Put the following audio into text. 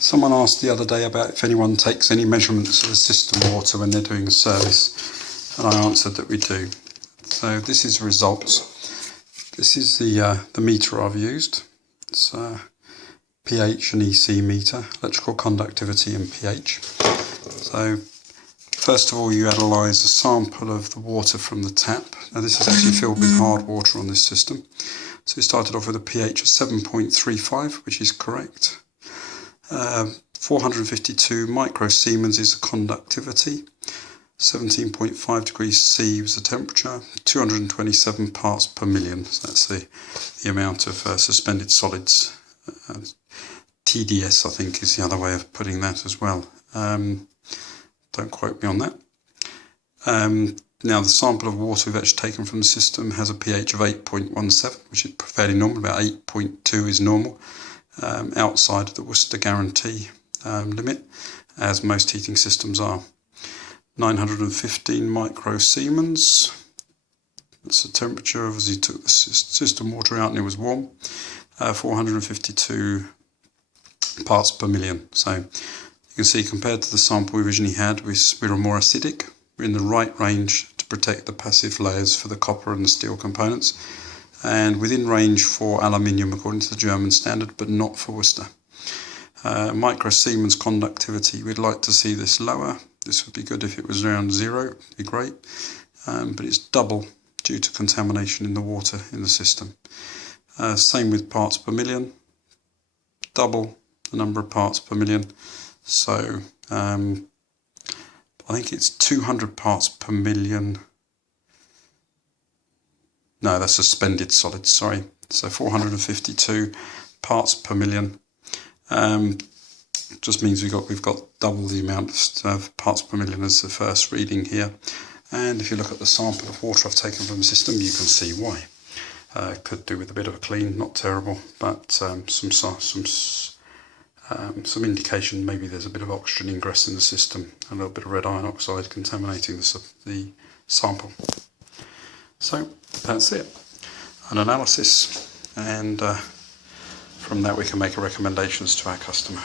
Someone asked the other day about if anyone takes any measurements of the system water when they're doing a service, and I answered that we do. So this is the results. This is the meter I've used. It's a pH and EC meter, electrical conductivity and pH. So first of all, you analyse a sample of the water from the tap. Now this is actually filled with hard water on this system. So we started off with a pH of 7.35, which is correct. 452 microsiemens is the conductivity. 17.5 degrees C was the temperature. 227 parts per million. So that's the amount of suspended solids. TDS, I think, is the other way of putting that as well. Don't quote me on that. Now, the sample of water we've actually taken from the system has a pH of 8.17, which is fairly normal. About 8.2 is normal, outside of the Worcester guarantee limit, as most heating systems are. 915 microsiemens. That's the temperature. Obviously, took the system water out and it was warm. 452 parts per million. So you can see, compared to the sample we originally had, we're more acidic. We're in the right range to protect the passive layers for the copper and the steel components, and within range for aluminium according to the German standard, but not for Worcester. Microsiemens conductivity, we'd like to see this lower. This would be good if it was around 0, it'd be great, but it's double due to contamination in the water in the system. Same with parts per million, double the number of parts per million. So I think it's 200 parts per million. No, that's suspended solids, sorry. So 452 parts per million. Just means we've got double the amount of parts per million as the first reading here. And if you look at the sample of water I've taken from the system, you can see why. Could do with a bit of a clean, not terrible, but some indication maybe there's a bit of oxygen ingress in the system, a little bit of red iron oxide contaminating the sample. So that's it, an analysis, and from that we can make recommendations to our customer.